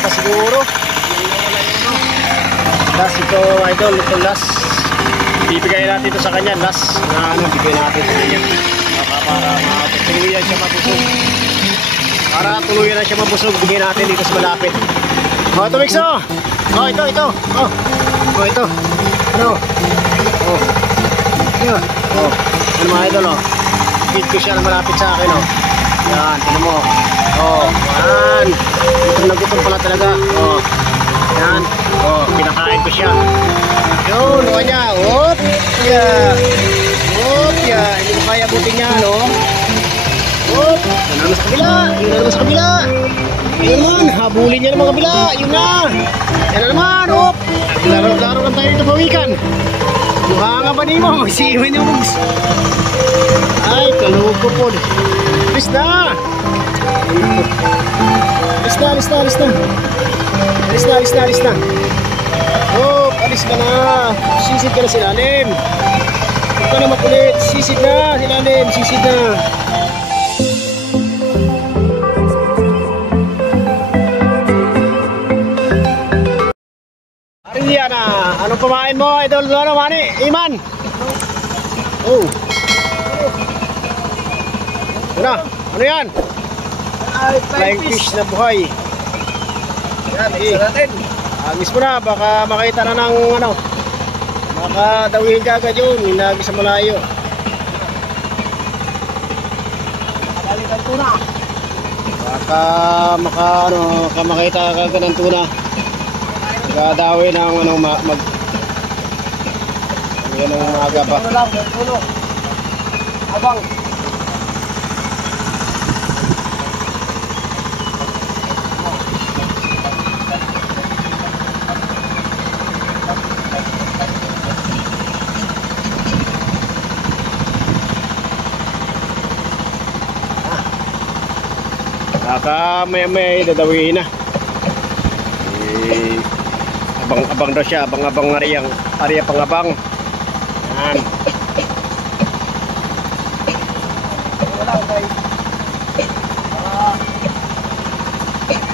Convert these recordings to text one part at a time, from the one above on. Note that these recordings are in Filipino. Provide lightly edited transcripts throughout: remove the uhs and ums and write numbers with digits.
pa siguro. Last ito idol, ito last. Bibigay natin ito sa kanya, last na ano, bigay natin sa kanya. Para matuluyan siya mabusog. Para tuluyan na siya mabusog, bigay natin dito sa malapit. Oh, ito Mix, oh. Oh, ito. Oh. Oh, ito. Ano? Oh. Yan. Oh. Ano mga idol, oh. Feed ko siya na malapit sa akin, oh. Yan, tignan mo. Oh, yan. Gutom na gutom pala talaga. Oh. Yan. Oh, pinakain ko siya. Yun, luwa niya. Oop. Yeah. Oop, yeah. Hindi ko kaya butin niya, no? Oop. Yun naman sa kabila. Yun naman sa kabila. Yun naman. Habulin niya ng mga kabila. Yun na. Yan na naman. Oop. Laro-laro lang tayo dito pawikan. Mukha nga ba niyo? Magsiiwan yung bugs. Ay, kalugo po. Alis na. Alis na. Oh, alis ka na. Sisid ka na silalim. Huwag ka na makulit. Sisid na silalim. Sisid na. Ariana, anong pamain mo, idol? Ano, Mani? Iman? Oh. Ano yan? Flying fish na buhay. Yan, isa natin. Agis mo na, baka makita na ng ano. Baka dawihin ka agad yun, hinagis sa malayo. Nakabalikan tuna. Baka makita ka agad ng tuna. Gadawi ng ano, yan ang maaga pa. Abang. Baka may dadawihin na. Abang-abang daw siya, abang-abang area pangabang. Yan. Wala kay.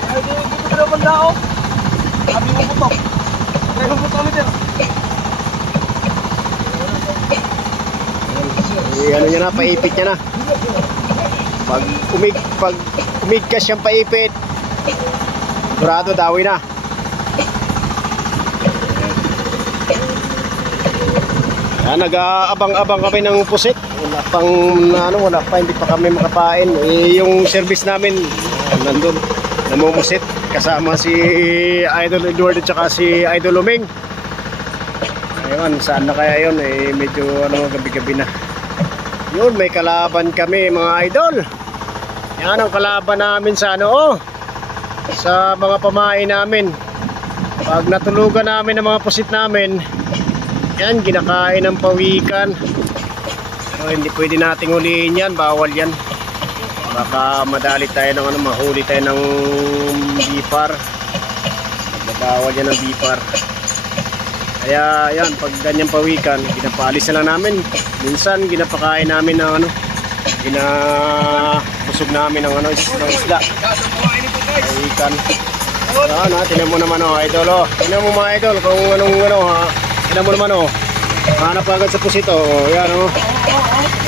Ay, buto na naman dao. Sabi mo buto. Ay, buto ulit yan. Ano niya na, paipit niya na. Pag umigkas siyang paipit, sigurado dawi na. Yan, nag-aabang-abang kami ng pusit. Wala pa, hindi pa kami makapain. Yung service namin nandun, namumusit kasama si Idol Edward at saka si Idol Luming. Ayun, saan na kaya yun? Medyo gabi-gabi na. Yun, may kalaban kami mga idol. Yan ang kalaban namin sa sa mga pamain namin. Pag natulugan namin ang mga pusit namin, yan, ginakain ng pawikan. Pero hindi pwede nating huliin yan, bawal yan. Baka madali tayo ng mahuli tayo ng bipar. Bawal yan ng bipar. Kaya yan, pag ganyang pawikan, ginapaalis na lang namin. Minsan ginapakain namin ng ginabusog namin ng isda. Pawikan. Tingnan mo naman idol. Tingnan mo mga idol kung tingnan mo naman hanap agad sa pusit yan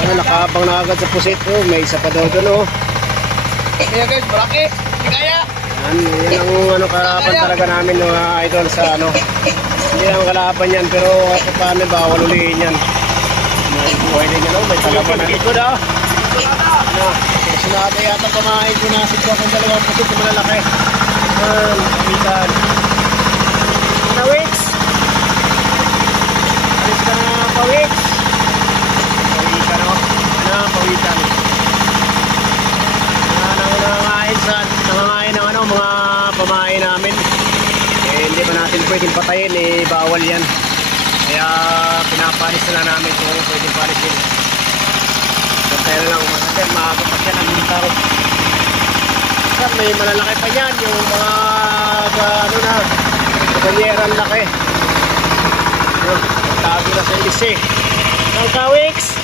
yan, nakaabang na agad sa pusit may isa pa daw doon kaya guys, malaki, hindi kaya yan ang kalaban talaga namin mga idol sa hindi ang kalaban yan pero paano bawal ulihin yan may buhay din yan may kalaban na likod sinada yata pamahin ko na sigwa kung dalawang pusit na malalaki kapitan na weeks alis ka na pawiks pawikan pawikan nangangain ng mga pamain namin hindi pa natin pwedeng patayin bawal yan kaya pinapalis na namin kung pwedeng palisin kaya lang maaga pa siya ng taro may malalaki pa yan yung mga ganyerang laki tago na sa ilisi ang kawiks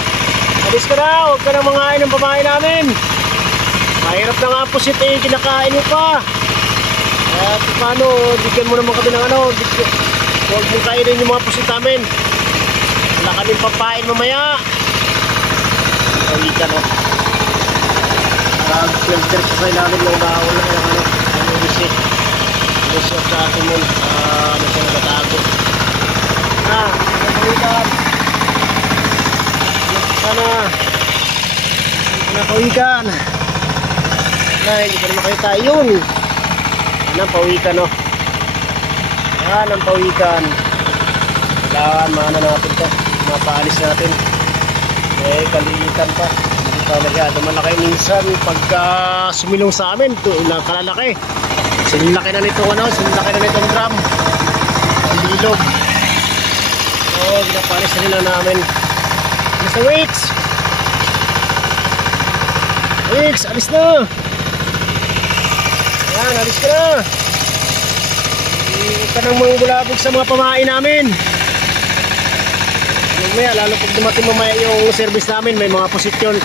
alis ka na huwag ka na mangain ng pamain namin mahirap na nga po kinakain mo pa kaya paano, bigyan mo naman kami ng ano, huwag mong kainin yung mga pusit namin. Wala kaming pampain mamaya. Pawikan, oh. Nag-filter siya sa ilalim ng bawal na ano, ano visit. Visit sa atin mo, ano siya nagatago. Pawikan. Sana. Pawikan. Hindi ko na makita yun. Yan ang pawikan, oh. Yan ang pawikan. Kailangan maano natin to, mapaalis natin. Kaliitan pa. Hindi pa masyado malaki minsan pagka sumilong sa amin. Ito, kalalaki. Sinilaki na nitong ano, sinilaki na nitong drum. Ang bilog. Ginapaalis na nila namin. Alis na, Wix! Wix, alis na! Yan, alis ka na! Huwag ka nang mangbulabog sa mga pamain namin. Mamaya, lalo pag dumating mamaya yung service namin, may mga pusit yun.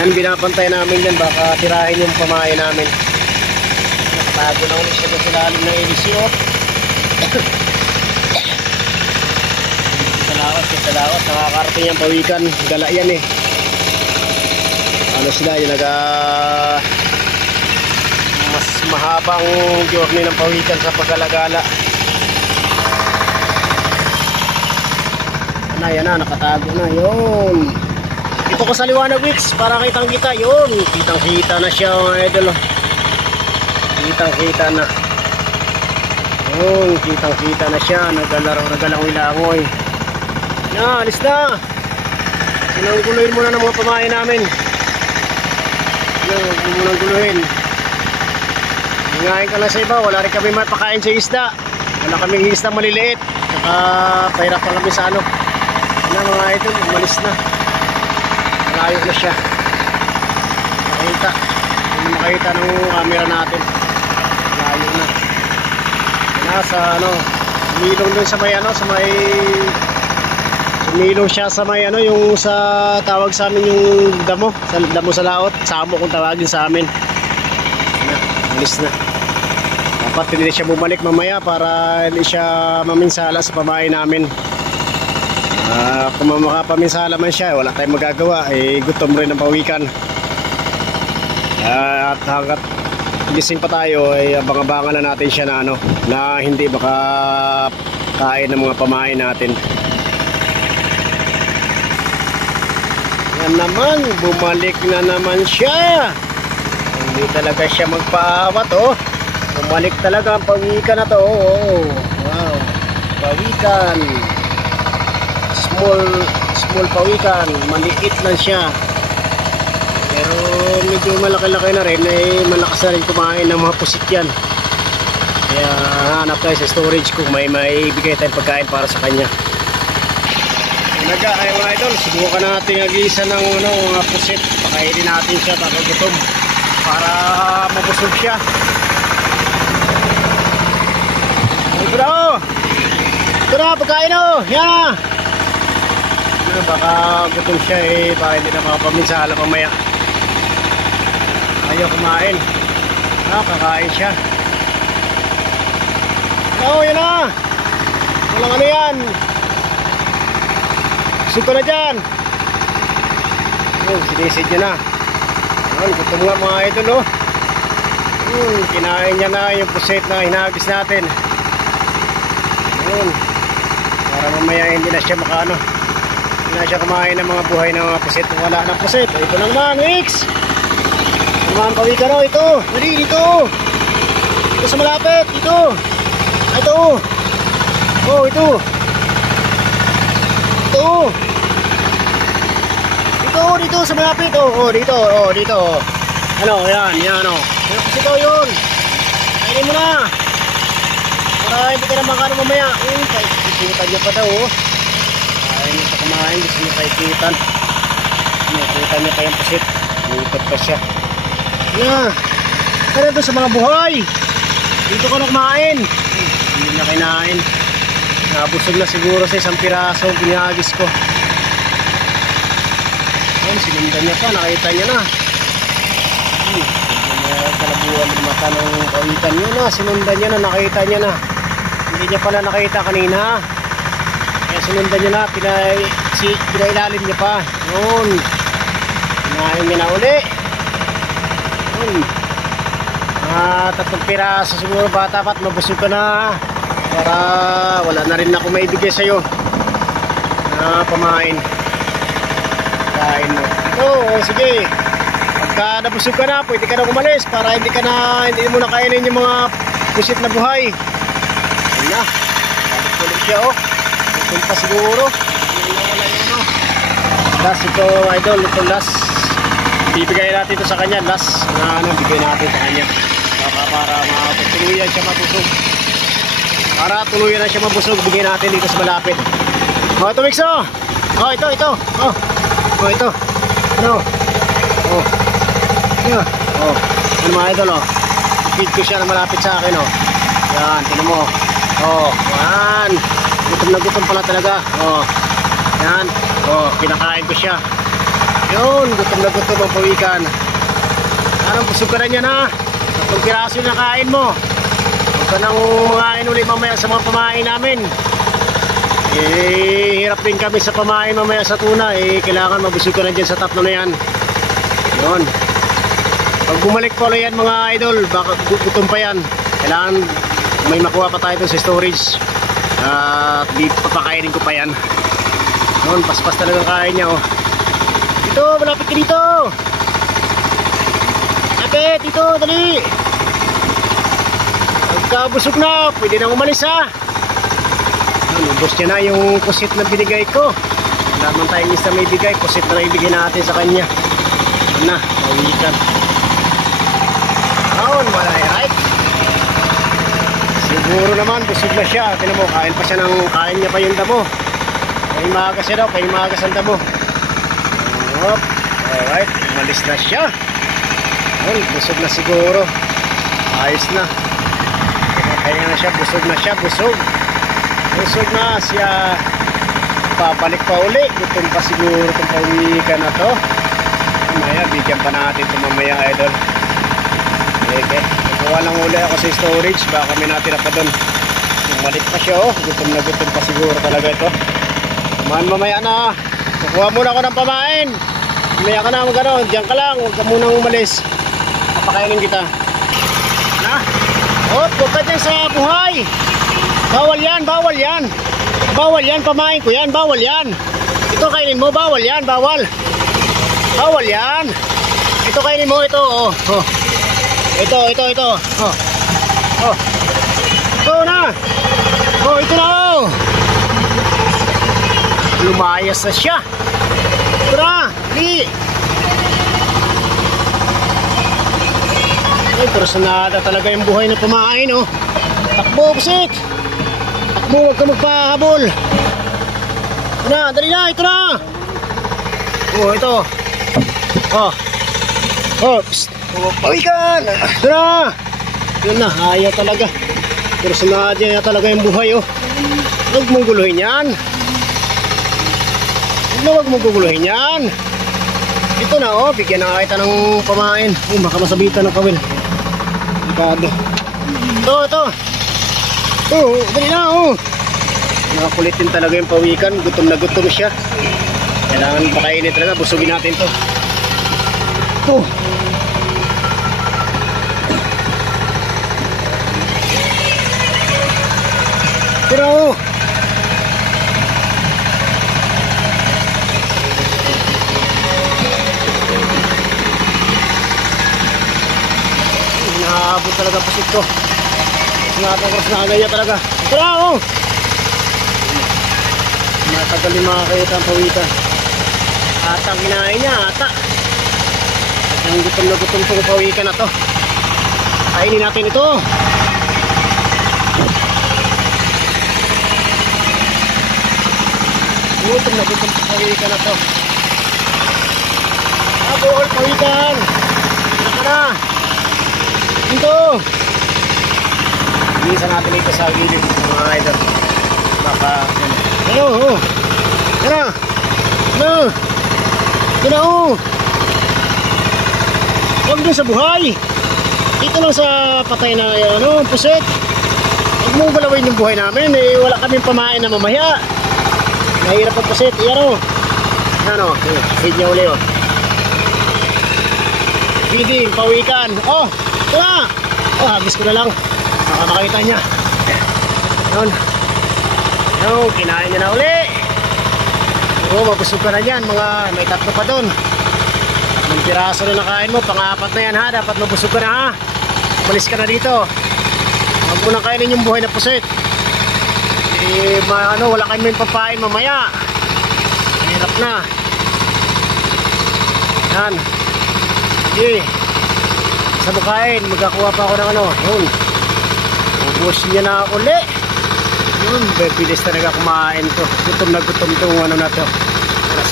Yan, binapantay namin yan, baka tirahin yung pamain namin. Nakatago na ulit siya sa lalim ng LCO. Salawas, nakakarating yung pawikan. Gala yan eh. Ano sila, yung mas mahabang journey ng pawikan sa paggalagala. Yan na, nakatago na, yun. Ito ko sa liwanag, Wix, para kitang kita, yun. Kitang kita na siya, mga idol. Kitang kita na. Yun, kitang kita na siya. Nagalangoy-langoy. Yan, alis na. Sinangguluhin muna ng mga pamain namin. Huwag mo munang guluhin. Hingahin ka lang sa iba. Wala rin kami mapakain sa isda. Wala kami isda maliliit. Saka pahirap pa kami sa ano. Ano mga idol, umalis na. Malayo na siya. Makita. Hindi makita ng camera natin. Malayo na. Nasa ano, sumilong dun sa may ano, sa may sumilong siya sa may ano, yung sa tawag sa amin yung damo sa laot. Samo kung tawagin sa amin. Umalis na. Dapat hindi siya bumalik mamaya para hindi siya maminsala sa pamain namin. Kung makapaminsala man siya, wala tayong magagawa, gutom rin ang pawikan. At hanggat gising pa tayo, abang-abangan na natin siya na ano, na hindi baka kain ng mga pamain natin. Yan naman, bumalik na naman siya. Hindi talaga siya magpaawat, oh. Bumalik talaga ang pawikan na to, oh. Wow, pawikan. Small pawikan, maliit lang siya. Pero medyo malaki-laki na rin, malakas na rin kumain ng mga pusit yan. Kaya hanap tayo sa storage kung may bigay tayong pagkain para sa kanya. Ay mga idol, subukan natin agisa ng ano, mga pusit. Pakainin natin siya bago gutom para mabusog siya. Ito na, oh! Ito na, pagkain, oh! Yan! Baka gutom siya para hindi na makapaminsala mamaya. Ayaw kumain. Kakain siya. Oo, yan na. Walang ano yan. Suko na dyan. Sinisid niya na. Gutom nga mga idol, oh. Kinain niya na yung pusit na hinagis natin. Para mamaya hindi na siya makaano. Na siya kumain ng mga buhay ng mga pusit. Wala na pusit. Ito naman, Wix. Naman pawikan, oh, ito. Dali, dito. Ito sa malapit. Ito. Ito. Oh, ito. Ito. Dito sa malapit. Oh, dito. Oh, dito. Ano, yan, oh. Yung pusit, oh, yun. Kainin mo na. Para hindi ka na makano mamaya. Isimutan niya pa daw, oh. Ayaw niya pa kumain, gusto niya kaikitan. Nakita niya pa yung pusit. Nangipad pa siya. Kaya doon sa mga buhay. Dito ka na kumain. Hindi na kinain. Nabusog na siguro sa isang piraso. Pinahagis ko. Sinundan niya pa, nakita niya na. Kalabuan ng mata ng pawikan. Yun na, sinundan niya na, nakita niya na. Hindi niya pala nakita kanina. Kaya sinundan niya na, pinailalim niya pa. Yun. Pinahin niya na uli. Yun. Tatlong piraso siguro bata pat, mabusog ka na. Para wala na rin ako maibigay sa'yo. Pamain. Kain mo. Oo, sige. Pagka nabusog ka na, pwede ka na umalis para hindi mo na kainin yung mga pusit na buhay. Ayun na. Balik siya, oh. Ito pa siguro. Last ito, idol. Ito last. Bibigay natin ito sa kanya. Last na bigay natin sa kanya. Para tuluyan siya mabusog. Para tuluyan na siya mabusog, bigyan natin dito sa malapit. Oh, ito Mixo. Oh, ito. Oh. Oh, ito. Ano? Oh. Yeah. Oh. Ano mga idol, oh. Feed ko siya na malapit sa akin, oh. Yan, tingnan mo. Oh, yan. Gutom na gutom pala talaga. Oh. Yan. Oh, pinakain ko siya. Yun, gutom na gutom ang pawikan. Anong busog ka na niya na? Itong piraso na kain mo. Huwag ka nang mangain ulit mamaya sa mga pamain namin. Hirap din kami sa pamain mamaya sa tuna. Kailangan mabusog ka na dyan sa tatlo na yan. Yun. Pag bumalik pa ulit yan mga idol, baka gutom pa yan. Kailangan may makuha pa tayo sa storage. At papakainin ko pa yan. Yun, paspas talagang kain niya, oh. Dito, malapit ka dito. Ate, dito, dali. Pagkabusog na, pwede nang umalis, ha. Ubos niya na yung pusit na binigay ko. Wala naman tayong isa may bigay. Pusit na ibigay natin sa kanya. Ano na, pawikan. Aon, wala right. Siguro naman, busog na siya. Tignan mo, kain niya pa yung damo. Pahimagas siya daw, pahimagas ang damo. Alright, umalis na siya. Ayan, busog na siguro. Ayos na. Kaya na siya, busog na siya, busog na siya. Papalik pa uli. Gutom pa siguro itong pawikan na to. Mamaya, bigyan pa natin ito mamaya, idol. Okay, nakuha lang uli ako sa storage. Baka may natira pa doon. Bumalik pa siya, oh. Gutom na gutom pa siguro talaga ito. Mamaya na. Kukuha muna ako ng pamain. Mamaya ka na magano, diyan ka lang. Huwag ka munang umalis. Papakainin kita. Na? Oh, huwag ka dyan sa buhay. Bawal yan, bawal yan. Bawal yan, pamain ko yan, bawal yan. Ito kainin mo, bawal yan, bawal. Bawal yan. Ito kainin mo, ito, oh. Oh. Ito. Oh. Oh. Ito na. Oh, ito na, oh. Lumayas na siya. Ito na, di. Ay, personada talaga yung buhay na pamain, oh. Takbo, pusik. Takbo, huwag ka magpahabol. Ito na, dali na, ito na. Oh, ito. Oh. Oh, psst. Oh, pawikan. Ito na. Yun na, ayaw talaga. Personada niya talaga yung buhay, oh. Huwag mong guluhin yan. Huwag mong guguluhin yan. Ito na, oh, bigyan na kita ng pamain. Oh, baka masabitan ng kawil. Ito. Oh, dali na, oh. Nakakulitin talaga yung pawikan. Gutom na gutom siya. Kailangan pakainin talaga. Busugin natin to. Ito. Ito na, oh. Hinahabot talaga pusit ko. Cross na niya talaga. Ito na, oh. Matagal yung makakita ang pawikan. Ata ang kinain niya, ata. Ang gutom na gutom itong pawikan na to. Kainin natin ito. Gutom na gutom itong pawikan na to. Buhol pawikan. Ito na. Ito. Inisan natin ito sa gilid mga idol. Baka ano, oh. Tara. Ano? Ito na, oh. Huwag din sa buhay. Dito lang sa patay na ano, pusit. Huwag mong galawin yung buhay namin. Eh, wala kaming pamain na mamaya. Mahirap ang pusit. Iyan o. Ano, feed niya uli o. Feeding, pawikan. Oh, ito na. Oh, hagis ko na lang. Baka makita niya. Yun. Yun, kinain niya na uli. Oo, mabusog ka na dyan. May tatlo pa doon. Ang piraso na nakain mo, pang-apat na yan ha. Dapat mabusog ka na ha. Malis ka na dito. Huwag mo na kainin yung buhay na pusit. Eh, wala kami papain mamaya. Hirap na. Yan. Sige. Sa bukain, magkakuha pa ako ng ano. Yun. Ubus niya na uli. Yun, bilis talaga kumain to. Gutom na gutom itong ano na to.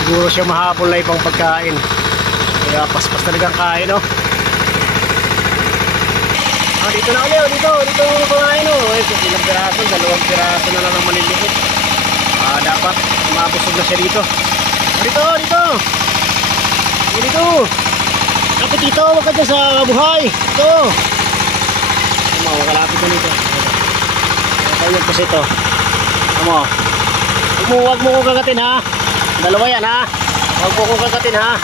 Siguro siya mahabol na ibang pagkain. Kaya paspas talagang kain, no? Ah, dito na ulit, dito kumain, no? Ilang piraso, 2 piraso na lang ang maliliit. Ah, dapat mabusog na siya dito. Dito! Kapit dito, wag ka dyan sa buhay. Ito. Makalapit na dito. Ito yung pusit, oh. Huwag mo kong kagatin, ha? Dalawa yan, ha? Huwag mo kong kagatin, ha?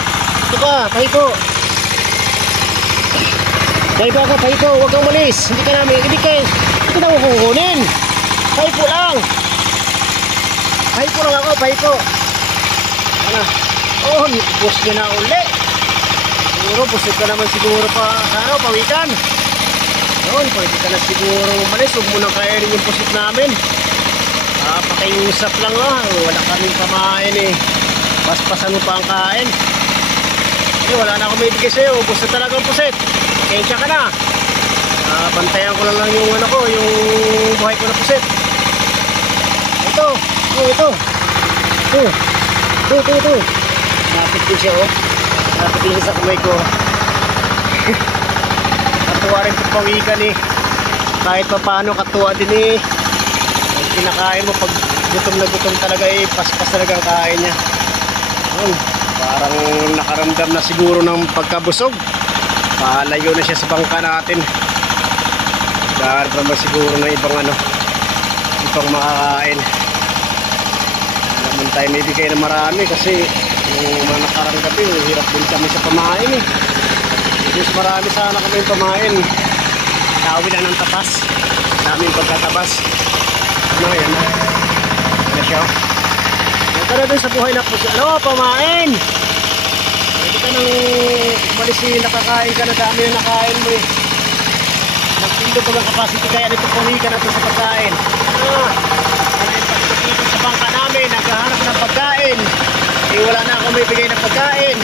Ito ka, pahipo. Pahipo. Huwag kang umalis. Hindi ka na kukunin. Pahipo lang. Pahipo lang ako, pahipo. Ano? Oh, bus niya na uli. Siguro, busog ka naman siguro pa. Ano, pawikan. Yun, pwede ka na siguro umalis. Huwag mo nang kainin yung pusit namin. Pakiusap lang ha. Wala kaming pamain eh. Paspasan mo pa ang kain. Eh, wala na akong may bigay sa'yo. Ubus na talaga ang pusit. Kensya ka na. Bantayan ko lang yung ano ko, yung buhay ko na pusit. Ito. Napit din siya, oh. Napit din siya sa kamay ko. Katuwa rin sa pawikan eh. Kahit pa paano katuwa din eh. Pag kinakain mo, pag gutom na gutom talaga eh, paspas talaga ang kain niya. Parang nakaramdam na siguro ng pagkabusog. Palayo na siya sa bangka natin. Dahil naman siguro ng ibang makakain. Naman tayo may bigay na marami kasi yung mga nakarang gabi, hirap din kami sa pamain eh. Diyos, marami sana kami yung pamain. Tawi na ng tapas. Daming pagkatabas. Yan na. Yan siya. Ito na dun sa buhay na pusit. Pamain! Pwede ka nang umalis nakakain ka na, dami na nakain mo eh. Nagpindo pa ng capacity kaya nito pumikan natin sa pagkain. Dito sa bangka namin, naghahanap ng pagkain. Eh, wala na akong may bigay ng pagkain.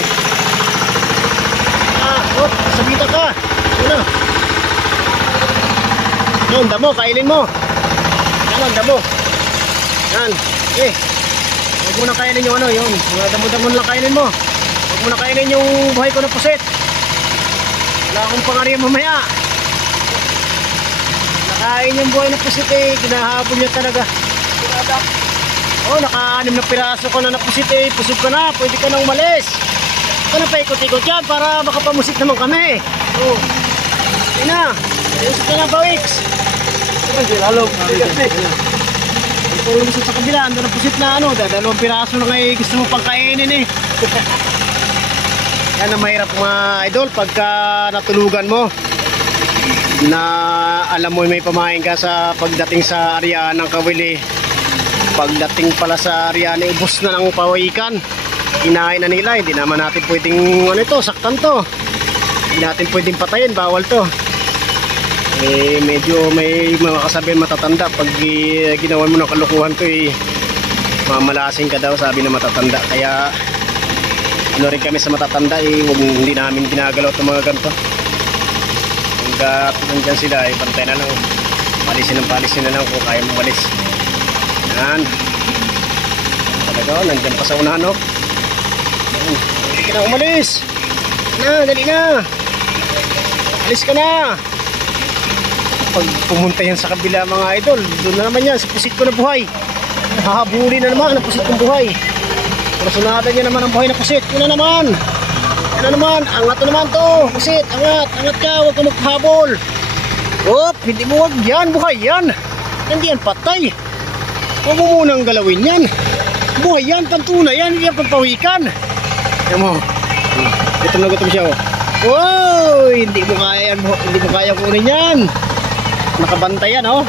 Sabita ka. Ano? Ano, ang damo, kainin mo. Ano, ang damo. Yan. Huwag mo na kainin yung yun. Mga damo-damo lang kainin mo. Huwag mo na kainin yung buhay ko na pusit. Wala akong pangariya mamaya. Nakain yung buhay na pusit eh. Ginahabol niya talaga. Naka-6 na piraso ko na napusit eh. Pusog ka na. Pwede ka nang umalis. Ito na pa ikot-ikot yan para makapamusit naman kami. Yan na. Ayos ka na ba, Wix? Lalo. Kung lumusot sa kabila, ando na pusit na 2 piraso na ngayon gusto mo pang kainin eh. Yan ang mahirap mga idol pagka natulugan mo na alam mo may pamain ka sa pagdating sa area ng Kawili. Pagdating pala sa area na ubos na ng pawikan, kinain na nila. Hindi naman natin pwedeng saktan to. Hindi natin pwedeng patayin, bawal to. Eh, medyo may mga kasabihan matatanda pag ginawan mo ng kalukuhan to eh, mamalasing ka daw, sabi na matatanda. Kaya rin kami sa matatanda eh, hindi namin ginagalaw itong mga ganito. Hanggat nandyan sila eh, pantay na lang, palisin na lang kung kaya mo walis. Yan talaga, nandyan pa sa unahan hindi ka na umalis dali na, alis ka na. Pag pumunta yan sa kabila mga idol, doon na naman yan sa pusit ko na buhay. Hahabuli na naman ang pusit kong buhay. Pero sunada niya naman ang buhay na pusit. Yun na naman. Ano naman, angat na naman to. Pusit, angat ka, huwag ka magpahabol. Hindi mo wag yan, buhay yan. Hindi yan patay. Huwag mo munang galawin yan. Buhay yan, pantuna yan, hindi yan pampawikan. Ayan mo. Gutom na gutom siya, oh. Wow, hindi mo kaya yan, hindi mo kaya kunin yan. Nakabantay yan, oh.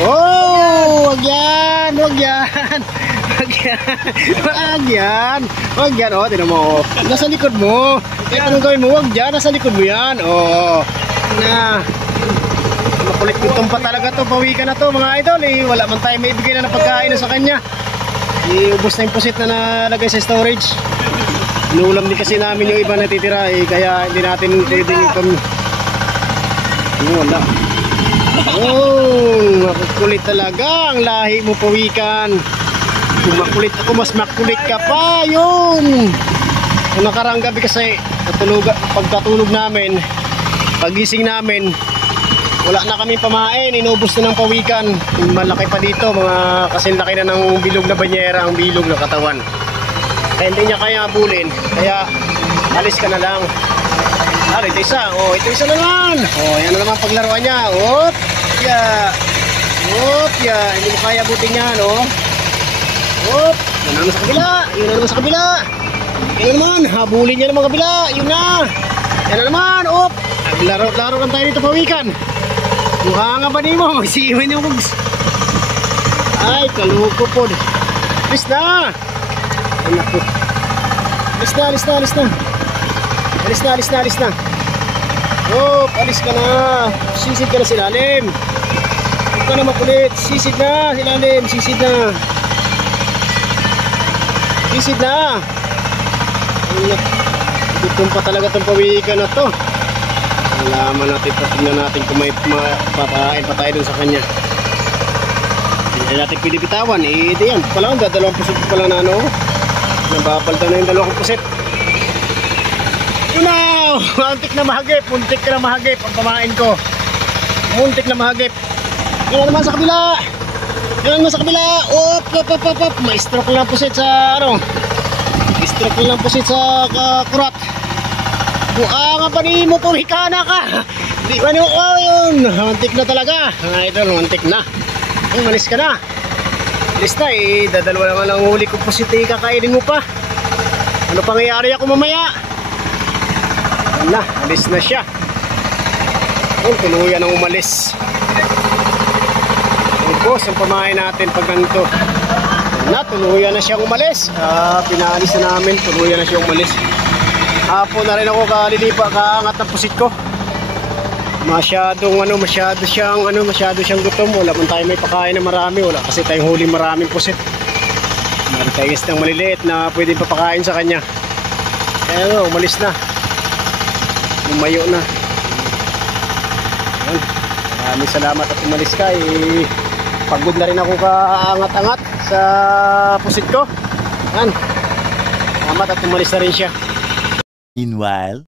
Oh, wag yan, wag yan. Wag yan, wag yan. Wag yan, oh, tinan mo, oh. Nasa likod mo. Kaya anong gawin mo, wag yan, nasa likod mo yan, oh. Na, makulit gutom pa talaga to, pawikan na to mga idol, eh. Wala man tayo may ibigay na ng pagkain na sa kanya. Iubos na yung pusit na nalagay sa storage. Inuulam din kasi namin yung iba natitira, eh, kaya hindi natin pwedeng wala. Oh, makukulit talaga ang lahi mo, pawikan. Kung makulit ako, mas makulit ka pa. Yun. Kung nakarang gabi kasi pagkatulog namin, pagising namin, wala na kami pamain, inubos na ng pawikan. Malaki pa dito, mga kasing laki na ng bilog na banyera, ang bilog na katawan. Kaya hindi niya kaya abulin, kaya alis ka na lang. Ito isa, oh, ito isa naman. Oh, yan na naman paglaruan niya. Hindi mo kaya abutin yan, oh. Yan na naman sa kabila. Yun na naman sa kabila. Yan na naman, habulin niya ng mga kabila. Yun na. Yan na naman, Laro lang tayo dito pawikan. Mukha nga ba di mo? Magsiiwan yung kugs. Ay, kaluko po. Alis na. Alis na. Alis na. Alis ka na. Sisid ka na silalim. Huwag ka na makulit. Sisid na silalim. Sisid na. Gutom pa talaga itong pawikan na to. Alaman natin, tingnan natin kung may papain pa tayo dun sa kanya. Hindi natin pwede bitawan. Di yan. Palang, dalawang pusit pa lang na ano. Nabapalta na yung dalawang pusit. Yun na! Muntik na mahagip ang pamain ko. Muntik na mahagip. Yan naman sa kabila. May-stroke lang pusit sa kurat. Buang ang panin mo, pumikana ka. Di ba niyo, yun. Muntik na talaga. Idol, muntik na. Malis ka na. Alis na, dadalawa naman ang huli ko pusit, kakainin mo pa. Ano pangyayari ako mamaya? Wala, alis na siya. Tuluyan ang umalis. Boss, ang pamain natin pag ganito. Tuluyan na siyang umalis. Pinaalis na namin, tuluyan na siyang umalis. Hapon na rin ako kaangat ng pusit ko. Masyado siyang gutom. Wala man tayo may pakain na marami. Wala kasi tayong huli maraming pusit. Meron tayo isang maliliit na pwede papakain sa kanya. Kaya umalis na. Lumayo na. Maraming salamat at umalis ka. Pagod na rin ako kaangat-angat sa pusit ko. Salamat at umalis na rin siya. Meanwhile